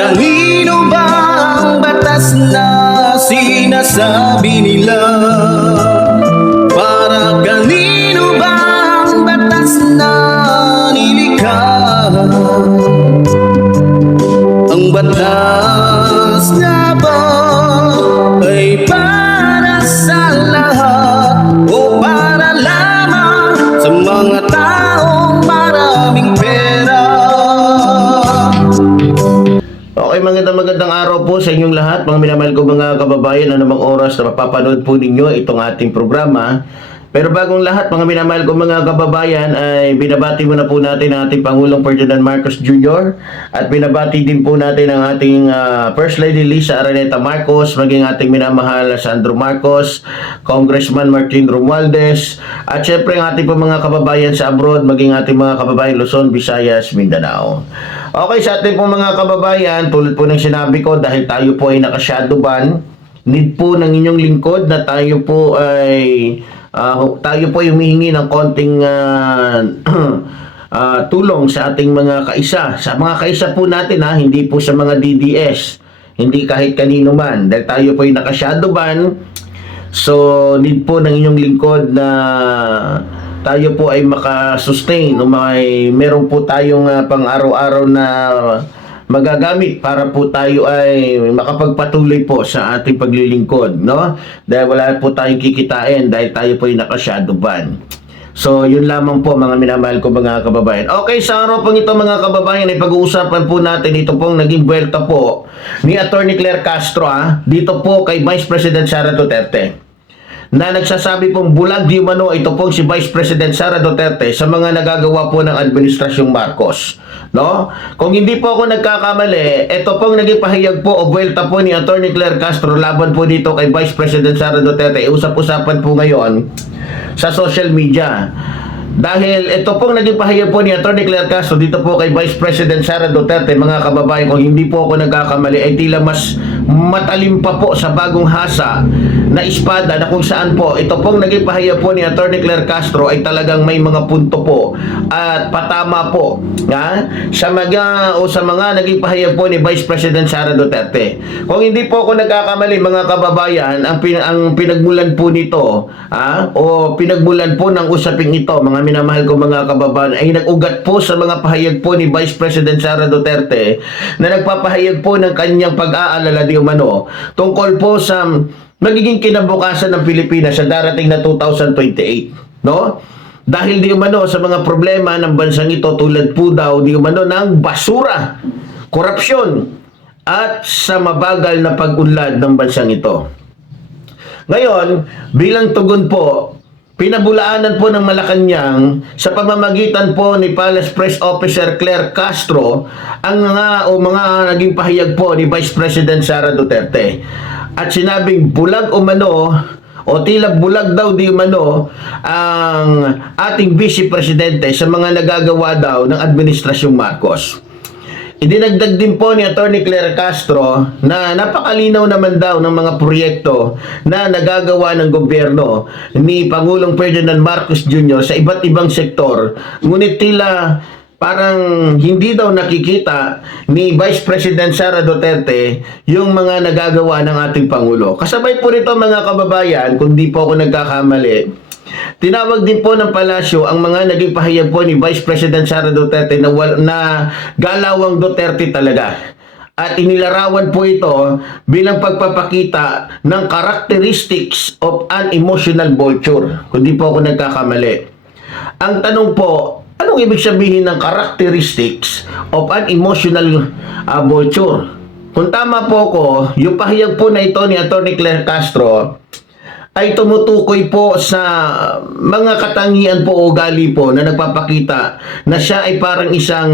kanino ba ang batas na sinasabi nila? Para kanino ba ang batas na nilikha? Ang batas nga ba ay para sa lahat o para lamang sa mga taong maraming pera? Okay, magandang araw po sa inyong lahat, mga minamahal ko mga kababayan. Anumang oras na mapapanood po ninyo itong ating programa. Pero bagong lahat, mga minamahal ko mga kababayan, ay binabati muna po natin ang ating Pangulong Ferdinand Marcos Jr. At binabati din po natin ang ating First Lady Lisa Araneta Marcos, maging ating minamahal Sandro Marcos, Congressman Martin Romualdez, at syempre ang ating po mga kababayan sa abroad, maging ating mga kababayan Luzon, Visayas, Mindanao. Okay, sa ating po mga kababayan, tulad po ng sinabi ko, dahil tayo po ay naka-shadow ban, need po ng inyong lingkod na tayo po ay humihingi ng konting tulong sa ating mga kaisa. Sa mga kaisa po natin, hindi po sa mga DDS, hindi kahit kanino man, dahil tayo po ay naka-shadow ban. So need po ng inyong lingkod na tayo po ay makasustain o meron po tayong pang-araw-araw na magagamit para po tayo ay makapagpatuloy po sa ating paglilingkod, no? Dahil wala po tayong kikitain dahil tayo po ay naka-shadow ban. So, yun lamang po mga minamahal ko mga kababayan. Okay, sa araw pong ito mga kababayan ay pag-uusapan po natin ito pong naging buwelta po ni Attorney Claire Castro dito po kay Vice President Sara Duterte, na nagsasabi pong bulag di umano ito pong si Vice President Sara Duterte sa mga nagagawa po ng Administrasyong Marcos, no? Kung hindi po ako nagkakamali, ito pong naging pahayag po o buwelta po ni Attorney Claire Castro laban po dito kay Vice President Sara Duterte, usap-usapan po ngayon sa social media. Dahil ito pong naging pahayag po ni Attorney Claire Castro dito po kay Vice President Sara Duterte, mga kababayan, kung hindi po ako nagkakamali, ay tila mas matalim pa po sa bagong hasa na espada, na kung saan po ito pong naging pahayag po ni Attorney Claire Castro ay talagang may mga punto po at patama po sa mga naging pahayag po ni Vice President Sara Duterte. Kung hindi po ako nagkakamali mga kababayan, ang pinagmulan po nito o pinagmulan po ng usaping ito, mga minamahal ko mga kababayan, ay nag-ugat po sa mga pahayag po ni Vice President Sara Duterte na nagpapahayag po ng kanyang pag-aalala di umano tungkol po sa magiging kinabukasan ng Pilipinas sa darating na 2028, no? Dahil di umano sa mga problema ng bansang ito, tulad po daw di umano ng basura, korupsyon, at sa mabagal na pag-unlad ng bansang ito. Ngayon, bilang tugon po, pinabulaanan po ng Malacanang sa pamamagitan po ni Palace Press Officer Claire Castro ang mga naging pahayag po ni Vice President Sara Duterte. At sinabing bulag umano o tila bulag daw di umano ang ating Vice Presidente sa mga nagagawa daw ng Administrasyong Marcos. Idinagdag din po ni Attorney Claire Castro na napakalinaw naman daw ng mga proyekto na nagagawa ng gobyerno ni Pangulong Ferdinand Marcos Jr. sa iba't ibang sektor, ngunit tila parang hindi daw nakikita ni Vice President Sara Duterte yung mga nagagawa ng ating Pangulo. Kasabay po nito mga kababayan, kung di po ako nagkakamali, tinawag din po ng palasyo ang mga naging pahayag po ni Vice President Sara Duterte na galawang Duterte talaga. At inilarawan po ito bilang pagpapakita ng characteristics of an emotional vulture, kung di po ako nagkakamali. Ang tanong po, anong ibig sabihin ng characteristics of an emotional vulture? Kung tama po ko, yung pahayag po na ito ni Attorney Claire Castro ay tumutukoy po sa mga katangian po o ugali po na nagpapakita na siya ay parang isang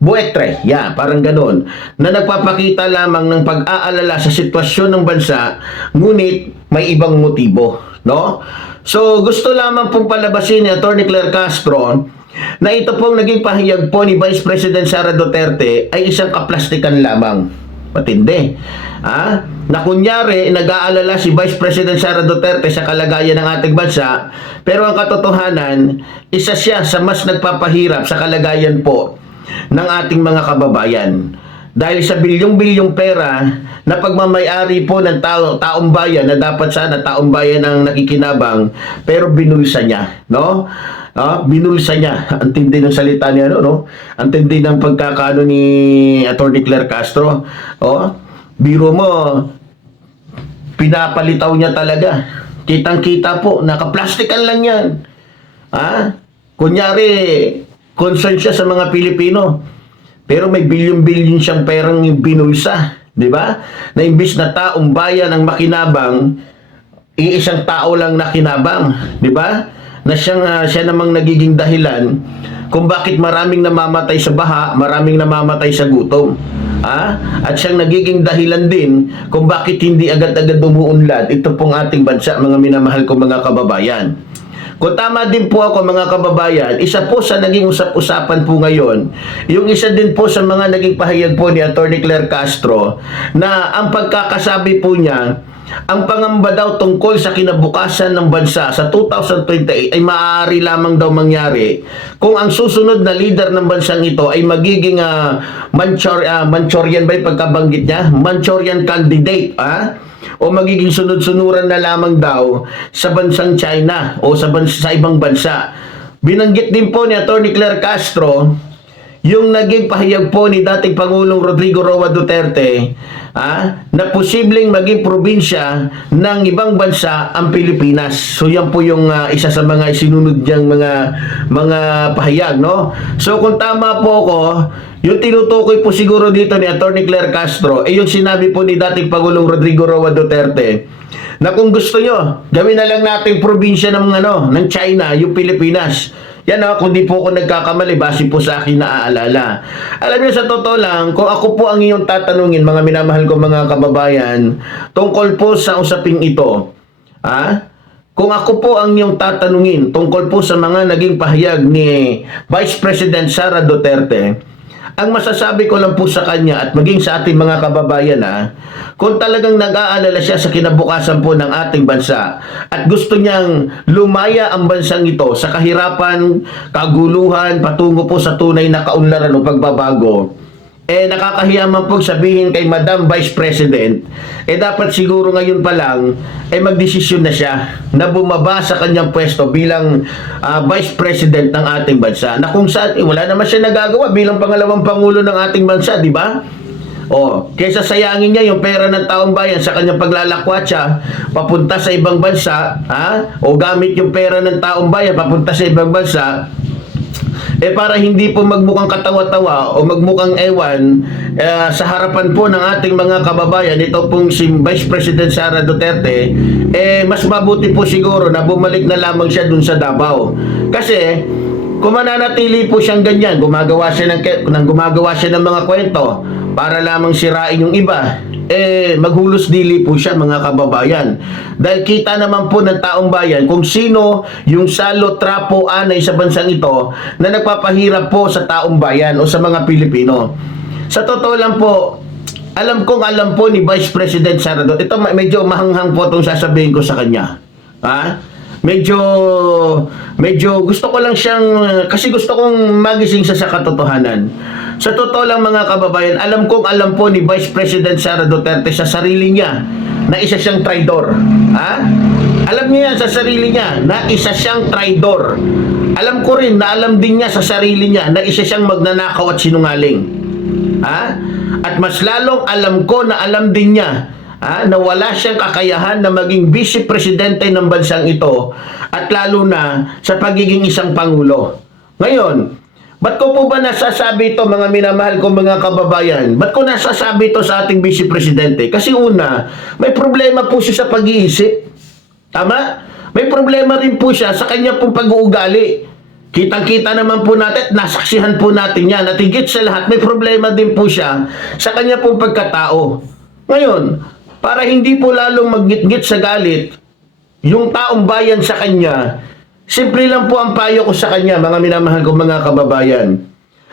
buetre, parang ganun, na nagpapakita lamang ng pag-aalala sa sitwasyon ng bansa, ngunit may ibang motibo, no? So, gusto lamang pong palabasin ni Attorney Claire Castro na ito pong naging pahayag po ni Vice President Sara Duterte ay isang kaplastikan lamang. Matindi. Na kunyari, nag-aalala si Vice President Sara Duterte sa kalagayan ng ating bansa, pero ang katotohanan, isa siya sa mas nagpapahirap sa kalagayan po ng ating mga kababayan. dahil sa bilyong-bilyong pera na pagmamayari po ng taong bayan na dapat sana taong bayan ang nakikinabang, pero binulsa niya, no? Binulsa niya. Ang tindi ng salita niya, no? Ang tindi ng pagkakaano ni Attorney Claire Castro. Biro mo, pinapalitaw niya talaga. Kitang-kita po, nakaplastikan lang yan. Kunyari, concern siya sa mga Pilipino. Pero may bilyon-bilyon siyang perang binulsa, di ba? Na imbis na taong bayan ang makinabang, iisang tao lang nakinabang, di ba? Na siya namang nagiging dahilan kung bakit maraming namamatay sa baha, maraming namamatay sa gutom. At siyang nagiging dahilan din kung bakit hindi agad-agad umuunlad ito pong ating bansa, mga minamahal ko mga kababayan. Kung tama din po ako mga kababayan, isa po sa naging usap-usapan po ngayon, yung isa din po sa mga naging pahayag po ni Attorney Claire Castro na ang pagkakasabi po niya, ang pangamba daw tungkol sa kinabukasan ng bansa sa 2028 ay maaari lamang daw mangyari kung ang susunod na leader ng bansang ito ay magiging Manchurian ba yung pagkabanggit niya? Manchurian candidate, o magiging sunod-sunuran na lamang daw sa bansang China o sa ibang bansa. Binanggit din po ni Attorney Claire Castro yung naging pahayag po ni dating Pangulong Rodrigo Roa Duterte na posibleng maging probinsya ng ibang bansa ang Pilipinas. So yan po yung isa sa mga isinunod niyang mga pahayag, no? So kung tama po ako, yung tinutukoy po siguro dito ni Attorney Claire Castro yung sinabi po ni dating Pangulong Rodrigo Roa Duterte na kung gusto nyo, gawin na lang natin probinsya ng China, yung Pilipinas. Yan kung di po ako nagkakamali, base po sa akin naaalala. Alam niyo, sa totoo lang, kung ako po ang iyong tatanungin, mga minamahal ko mga kababayan, tungkol po sa usaping ito, kung ako po ang iyong tatanungin, tungkol po sa mga naging pahayag ni Vice President Sara Duterte, ang masasabi ko lang po sa kanya at maging sa ating mga kababayan kung talagang nag-aalala siya sa kinabukasan po ng ating bansa at gusto niyang lumaya ang bansang ito sa kahirapan, kaguluhan, patungo po sa tunay na kaunlaran o pagbabago, nakakahiyaman po sabihin kay Madam Vice President, dapat siguro ngayon pa lang, magdesisyon na siya na bumaba sa kanyang pwesto bilang Vice President ng ating bansa. Na kung saan, wala naman siya nagagawa bilang pangalawang Pangulo ng ating bansa, di ba? Kaysa sayangin niya yung pera ng taong bayan sa kanyang paglalakwatsa papunta sa ibang bansa, o gamit yung pera ng taong bayan papunta sa ibang bansa, para hindi po magmukhang katawa-tawa o magmukhang ewan sa harapan po ng ating mga kababayan, ito pong si Vice President Sara Duterte, mas mabuti po siguro na bumalik na lamang siya dun sa Davao. Kasi kung mananatili po siyang ganyan, gumagawa siya ng mga kwento para lamang sirain yung iba, maghulos dili po siya mga kababayan. Dahil kita naman po ng taong bayan kung sino yung salo, trapo, anay sa bansang ito na nagpapahirap po sa taong bayan o sa mga Pilipino. Sa totoo lang po, alam po ni Vice President Sara Duterte, ito medyo mahanghang po itong sasabihin ko sa kanya. Medyo gusto ko lang siyang, kasi gusto kong magising sa katotohanan. Sa totoo lang mga kababayan, alam po ni Vice President Sara Duterte sa sarili niya na isa siyang traidor. Alam niya sa sarili niya na isa siyang traidor. Alam ko rin na alam din niya sa sarili niya na isa siyang magnanakaw at sinungaling. At mas lalong alam ko na alam din niya na wala siyang kakayahan na maging vice presidente ng bansang ito at lalo na sa pagiging isang pangulo. Ngayon, ba't ko po ba nasasabi ito mga minamahal ko mga kababayan? Ba't ko nasasabi ito sa ating vice presidente? Kasi una, may problema po siya sa pag-iisip. Tama? May problema rin po siya sa kanya pong pag-uugali. Kitang-kita naman po natin, nasaksihan po natin yan. At higit sa lahat, may problema din po siya sa kanya pong pagkatao. Ngayon, para hindi po lalong maggit-git sa galit yung taong bayan sa kanya, simple lang po ang payo ko sa kanya, mga minamahal ko mga kababayan.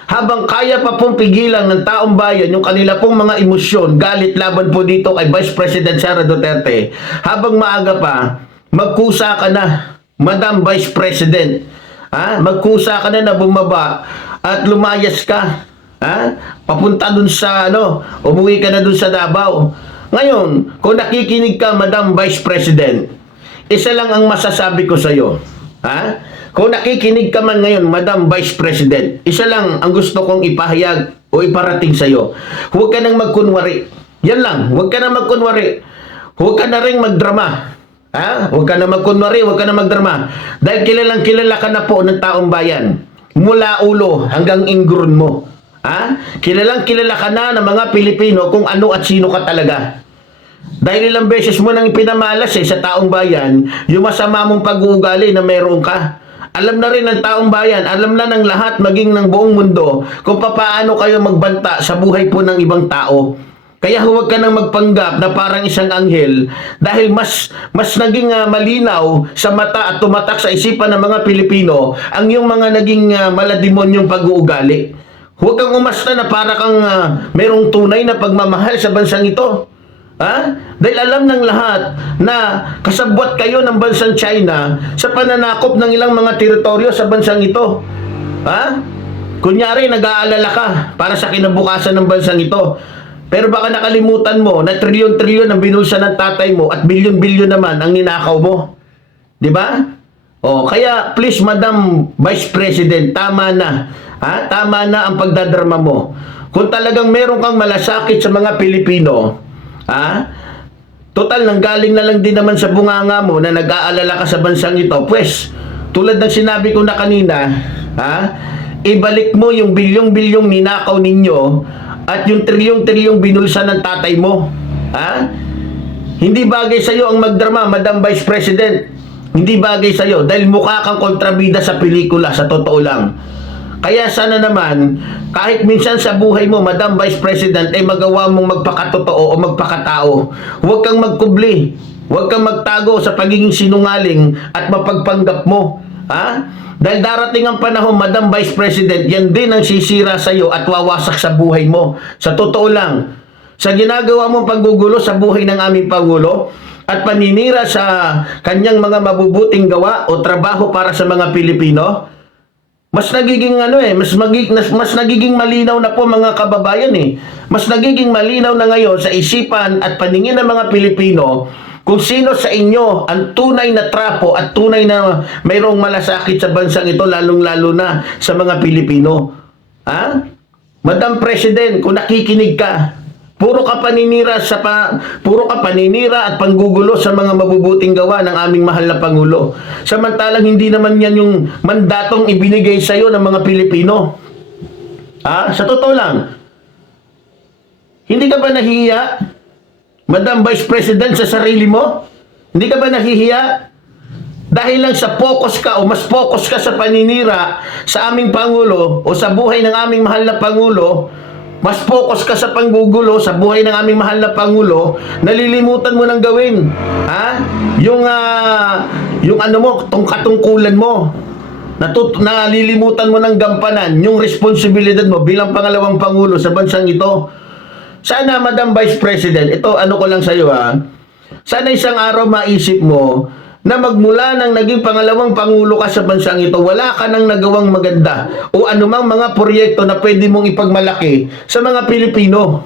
Habang kaya pa pong pigilan ng taong bayan yung kanila pong mga emosyon, galit laban po dito kay Vice President Sara Duterte, habang maaga pa, magkusa ka na, Madam Vice President. Magkusa ka na bumaba at lumayas ka. papunta dun sa umuwi ka na dun sa Davao. Ngayon, kung nakikinig ka, Madam Vice President, isa lang ang masasabi ko sa iyo. Ha? Kung nakikinig ka man ngayon, Madam Vice President, isa lang ang gusto kong ipahayag o iparating sa iyo. Huwag ka nang magkunwari. Yan lang, huwag ka nang magkunwari. Huwag ka na ring magdrama. Ha? Huwag ka na magkunwari, huwag ka na magdrama. Dahil kilalang kilala ka na po ng taong bayan. Mula ulo hanggang ingron mo. Ha? Kilalang kilala ka na ng mga Pilipino kung ano at sino ka talaga. Dahil ilang beses mo nang ipinamalas sa taong bayan yung masama mong pag-uugali na meron ka. Alam na rin ng taong bayan, alam na ng lahat maging ng buong mundo kung paano kayo magbanta sa buhay po ng ibang tao. Kaya huwag ka nang magpanggap na parang isang anghel dahil mas naging malinaw sa mata at tumatak sa isipan ng mga Pilipino ang yung mga naging malademonyong pag-uugali. Huwag kang umasta na para kang merong tunay na pagmamahal sa bansang ito. Ha? Dahil alam ng lahat na kasabwat kayo ng bansang China sa pananakop ng ilang mga teritoryo sa bansang ito. Ha? Kunyari, nag-aalala ka para sa kinabukasan ng bansang ito. Pero baka nakalimutan mo na trilyon-trilyon ang binulsa ng tatay mo at bilyon-bilyon naman ang ninakaw mo. Di ba? Kaya please, Madam Vice President, tama na. Ha? Tama na ang pagdadrama mo. Kung talagang meron kang malasakit sa mga Pilipino, total, nanggaling na lang din naman sa bunganga mo na nag-aalala ka sa bansang ito. Pues, tulad ng sinabi ko na kanina, ibalik mo yung bilyong-bilyong ninakaw ninyo at yung trilyong-trilyong binulsa ng tatay mo. Hindi bagay sa'yo ang magdrama, Madam Vice President. Hindi bagay sa'yo dahil mukha kang kontrabida sa pelikula, sa totoo lang. Kaya sana naman, kahit minsan sa buhay mo, Madam Vice President, ay magawa mong magpakatotoo o magpakatao. Huwag kang magkubli. Huwag kang magtago sa pagiging sinungaling at mapagpanggap mo. Dahil darating ang panahon, Madam Vice President, yan din ang sisira sa iyo at wawasak sa buhay mo. Sa totoo lang, sa ginagawa mong paggugulo sa buhay ng aming Pangulo at paninira sa kanyang mga mabubuting gawa o trabaho para sa mga Pilipino, mas nagiging mas nagiging malinaw na po mga kababayan Mas nagiging malinaw na ngayon sa isipan at paningin ng mga Pilipino kung sino sa inyo ang tunay na trapo at tunay na mayroong malasakit sa bansang ito, lalong-lalo na sa mga Pilipino. Madam President, kung nakikinig ka, puro ka paninira at panggugulo sa mga mabubuting gawa ng aming mahal na Pangulo. Samantalang hindi naman yan yung mandatong ibinigay sa iyo ng mga Pilipino. Sa totoo lang, hindi ka ba nahihiya, Madam Vice President, sa sarili mo? Hindi ka ba nahihiya? Dahil lang sa focus ka o mas focus ka sa paninira sa aming Pangulo o sa buhay ng aming mahal na Pangulo, mas focus ka sa panggugulo sa buhay ng aming mahal na Pangulo, nalilimutan mo nang gawin. Yung katungkulan mo. Nalilimutan mo ng gampanan yung responsibilidad mo bilang pangalawang Pangulo sa bansang ito. Sana, Madam Vice President, ito ko lang sa iyo sana isang araw maisip mo na magmula nang naging pangalawang Pangulo ka sa bansang ito, wala ka nang nagawang maganda o anumang mga proyekto na pwede mong ipagmalaki sa mga Pilipino.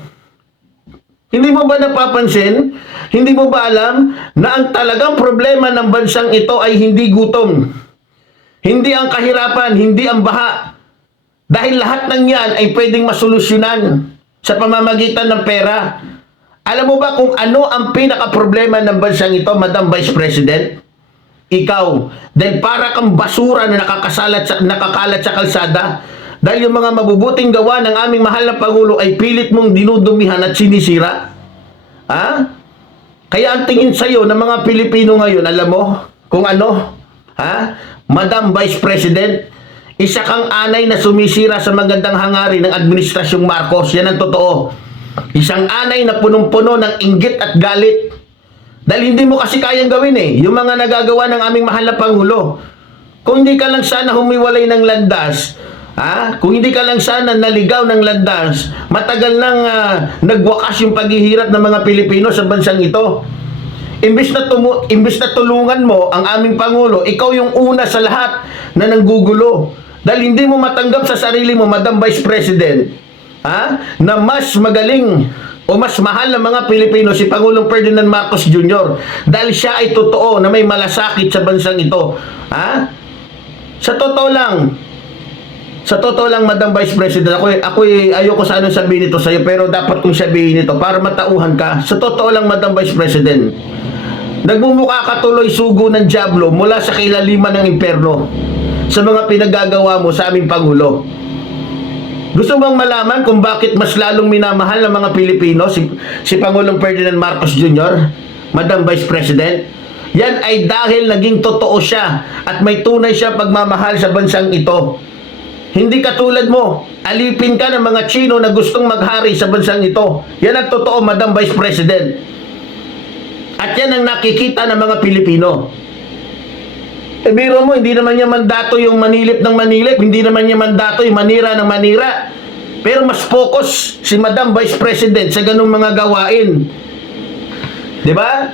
Hindi mo ba napapansin? Hindi mo ba alam na ang talagang problema ng bansang ito ay hindi gutom? Hindi ang kahirapan, hindi ang baha. Dahil lahat ng yan ay pwedeng masolusyonan sa pamamagitan ng pera. Alam mo ba kung ano ang pinaka-problema ng bansang ito, Madam Vice President? Ikaw. Dahil para kang basura na nakakalat sa kalsada. Dahil yung mga mabubuting gawa ng aming mahal na Pangulo ay pilit mong dinudumihan at sinisira. Kaya ang tingin sa'yo ng mga Pilipino ngayon, alam mo kung ano? Madam Vice President, isa kang anay na sumisira sa magandang hangarin ng Administrasyong Marcos. Yan ang totoo. Isang anay na punong-puno ng inggit at galit. Dahil hindi mo kasi kayang gawin yung mga nagagawa ng aming mahal na Pangulo. Kung hindi ka lang sana humiwalay ng landas, kung hindi ka lang sana naligaw ng landas, matagal nang nagwakas yung paghihirap ng mga Pilipino sa bansang ito. Imbis na tulungan mo ang aming Pangulo, ikaw yung una sa lahat na nanggugulo. Dahil hindi mo matanggap sa sarili mo, Madam Vice President, na mas magaling o mas mahal ng mga Pilipino si Pangulong Ferdinand Marcos Jr. dahil siya ay totoo na may malasakit sa bansang ito. Sa totoo lang, Madam Vice President, ako ayoko sana sabihin ito sa'yo, pero dapat kong sabihin ito para matauhan ka. Sa totoo lang, Madam Vice President, nagmumukha ka tuloy sugo ng dyablo mula sa kailaliman ng impyerno sa mga pinagagawa mo sa aming Pangulo. Gusto bang malaman kung bakit mas lalong minamahal ng mga Pilipino si Pangulong Ferdinand Marcos Jr., Madam Vice President? Yan ay dahil naging totoo siya at may tunay siya pagmamahal sa bansang ito. Hindi katulad mo, alipin ka ng mga Chino na gustong maghari sa bansang ito. Yan ang totoo, Madam Vice President. At yan ang nakikita ng mga Pilipino. Biro mo, hindi naman niya mandato yung manilip ng manilip, hindi naman niya mandato yung manira ng manira. Pero mas focus si Madam Vice President sa ganung mga gawain. 'Di ba?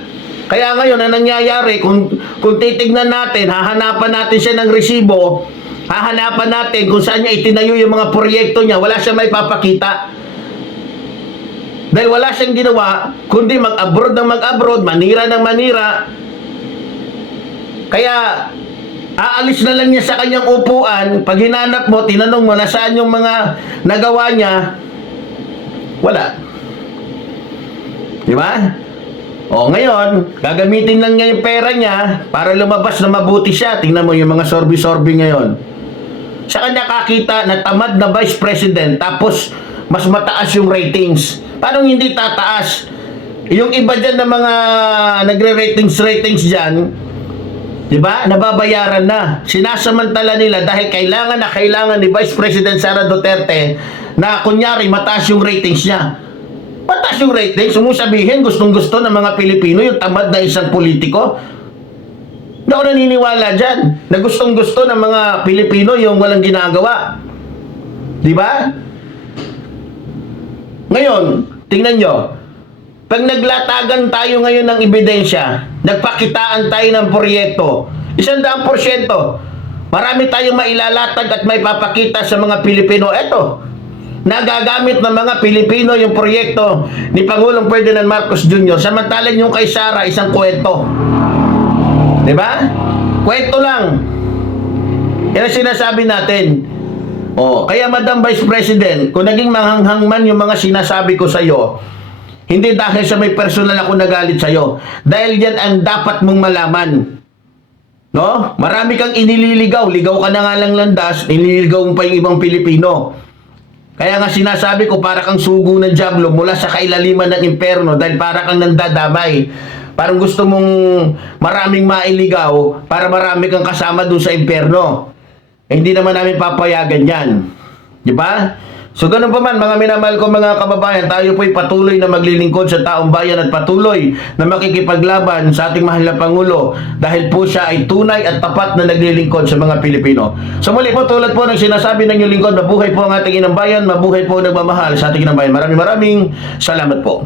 Kaya ngayon ang nangyayari, kung titignan natin, hahanapan natin siya ng resibo, hahanapan natin kung saan niya itinayo yung mga proyekto niya, wala siyang may papakita. Dahil wala siyang ginawa, kundi mag-abroad ng mag-abroad, manira ng manira. Kaya aalis na lang niya sa kanyang upuan. Pag hinanap mo, tinanong mo nasaan yung mga nagawa niya, wala. Di ba? O ngayon, gagamitin lang niya yung pera niya para lumabas na mabuti siya. Tingnan mo yung mga sorbi-sorbi ngayon. Sa kanya kakita na tamad na Vice President, tapos mas mataas yung ratings. Paano hindi tataas? Yung iba dyan na mga nagre-ratings dyan, diba? Nababayaran na. Sinasamantala nila dahil kailangan ni Vice President Sara Duterte na kunyari mataas yung ratings niya. Mataas yung ratings, sumusabihin gustong-gusto ng mga Pilipino yung tamad na isang politiko. Hindi ako naniniwala dyan na gustong-gusto ng mga Pilipino yung walang ginagawa. Diba? Ngayon, tingnan nyo. Pag naglatagan tayo ngayon ng ebidensya, nagpakitaan tayo ng proyekto, 100%, marami tayong mailalatag at may papakita sa mga Pilipino. Eto, nagagamit ng mga Pilipino yung proyekto ni Pangulong Ferdinand Marcos Jr. Samantalang yung kay Sara, isang kwento. Diba? Kwento lang. Yan ang sinasabi natin. Kaya Madam Vice President, kung naging manghang man yung mga sinasabi ko sa iyo, hindi dahil sa may personal ako nagalit sa'yo. Dahil yan ang dapat mong malaman. No? Marami kang inililigaw. Ligaw ka na nga lang landas, inililigaw mo pa yung ibang Pilipino. Kaya nga sinasabi ko, para kang sugo ng dyablo mula sa kailaliman ng impyerno dahil para kang nandadamay. Parang gusto mong maraming mailigaw para marami kang kasama dun sa impyerno. Hindi naman namin papayagan yan. Diba? So ganun pa man, mga minamahal ko mga kababayan, tayo po'y patuloy na maglilingkod sa taong bayan at patuloy na makikipaglaban sa ating mahal na Pangulo dahil po siya ay tunay at tapat na naglilingkod sa mga Pilipino. So muli po, tulad po ng sinasabi ng inyong lingkod, mabuhay po ang ating inang bayan, mabuhay po nagmamahal sa ating inang bayan. Maraming salamat po.